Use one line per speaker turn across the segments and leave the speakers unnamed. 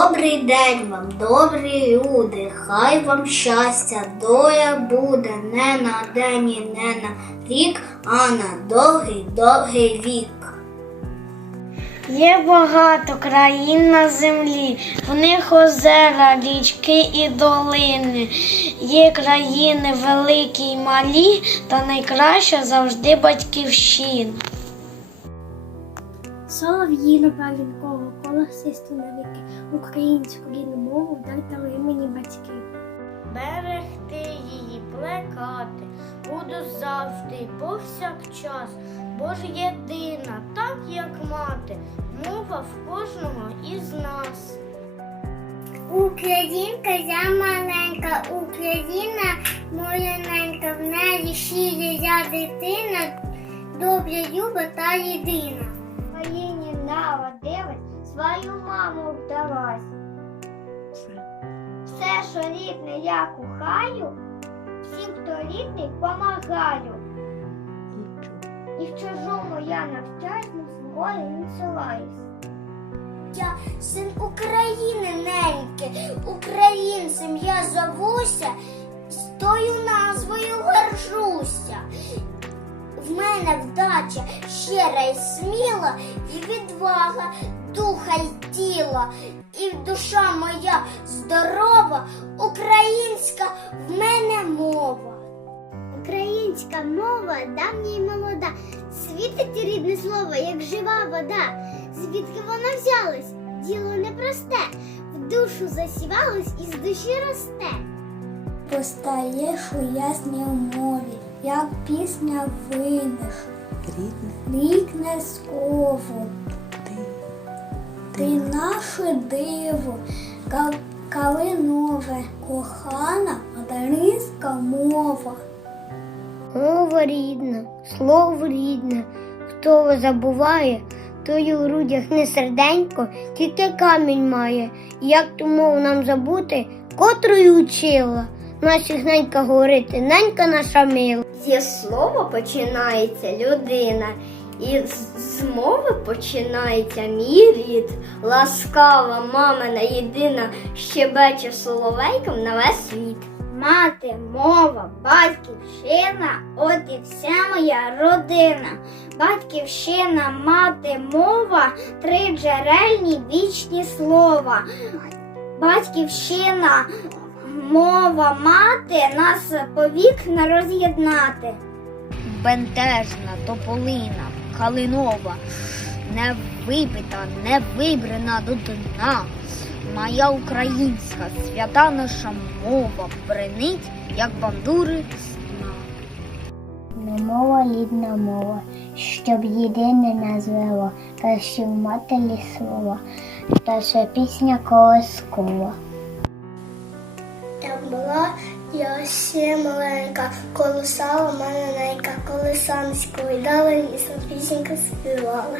Добрий день вам, добрі люди, хай вам щастя, доля буде не на день і не на рік, а на довгий довгий вік.
Є багато країн на землі, в них озера, річки і долини. Є країни великі й малі, та найкраща завжди батьківщина.
Солов'їна правінково, колосисту на віки, українську рідну мову мені батьки.
Берегти її, плекати, буду завжди, повсякчас, бо ж єдина, так як мати, мова в кожного із нас.
Українка я маленька, Україна моя ненька, в неї щиря дитина, добре люба та єдина.
Україні народилась, свою маму вдалась. Все, що рідне, я кохаю, всім, хто рідний, помагаю. І в чужому я навчаюсь, не ссилаюсь.
Я син України неньки, українцем я зовуся, з тою назвою горжуся. В мене вдача щира й сміла, і відвага духа й тіла, і душа моя здорова, українська в мене мова.
Українська мова давня й молода, світить рідне слово, як жива вода. Звідки вона взялась? Діло непросте, в душу засівалось і з душі росте.
Постаєш у ясній мові, як пісня винеш, рікне скову. Ти наше диво, ка- калинове, кохана материнська мова.
Мова рідна, слово рідне, хто забуває, той у грудях не серденько, тільки камінь має. Як ту мову нам забути, котрою учила, наших ненька говорити, ненька наша мила. Зі слова починається людина, і з- мови починається мій рід. Ласкава мамина єдина, щебече соловейком на весь світ. Мати, мова, батьківщина, от і вся моя родина. Батьківщина, мати, мова, три джерельні вічні слова. Батьківщина, мова, мати, нас повік не роз'єднати. Бентежна, тополина, калинова, не випита, не вибрана до дна. Моя українська свята наша мова бренить, як бандури сна.
Не мова рідна мова, щоб єдине назвело, краще в матері слова, та ще пісня колоскова. Там була я ще маленька, колосала мене ненька, колесанською дала лісом пісенька співала.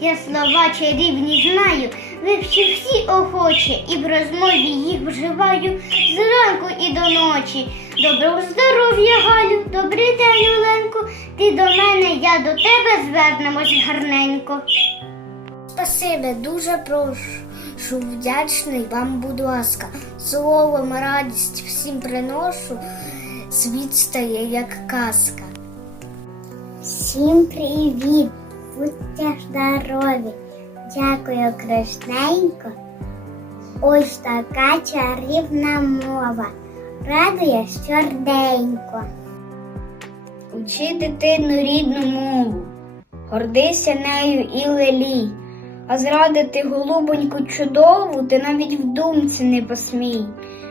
Я слова чарівні знаю, вивчив всі охоче, і в розмові їх вживаю зранку і до ночі. Доброго здоров'я, Галю, добрий день, Оленко. Ти до мене, я до тебе звернемось гарненько. Спасибі, дуже прошу, вдячний вам, будь ласка. Словом радість всім приношу, світ стає як казка.
Всім привіт! Будьте здорові! Дякую, Кришненько. Ось така чарівна мова. Радує щорденько.
Учи дитину рідну мову, гордися нею і лелій, а зрадити голубоньку чудову ти навіть в думці не посмій.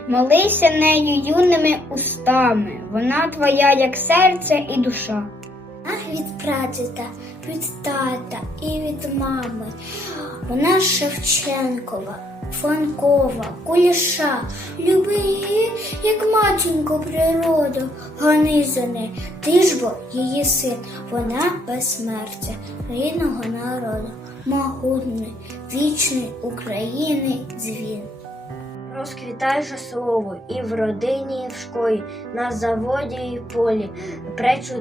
Молися нею юними устами, вона твоя, як серце і душа.
Ах від прадіда, від тата і від мами. Вона Шевченкова, Франкова, Куліша. Люби її, як матінку природу, Ганизини. Ти ж бо її син, вона безсмертя, рідного народу, могутний, вічний України дзвін.
Розквітай же слово і в родині, і в школі, на заводі, і в полі, пречуде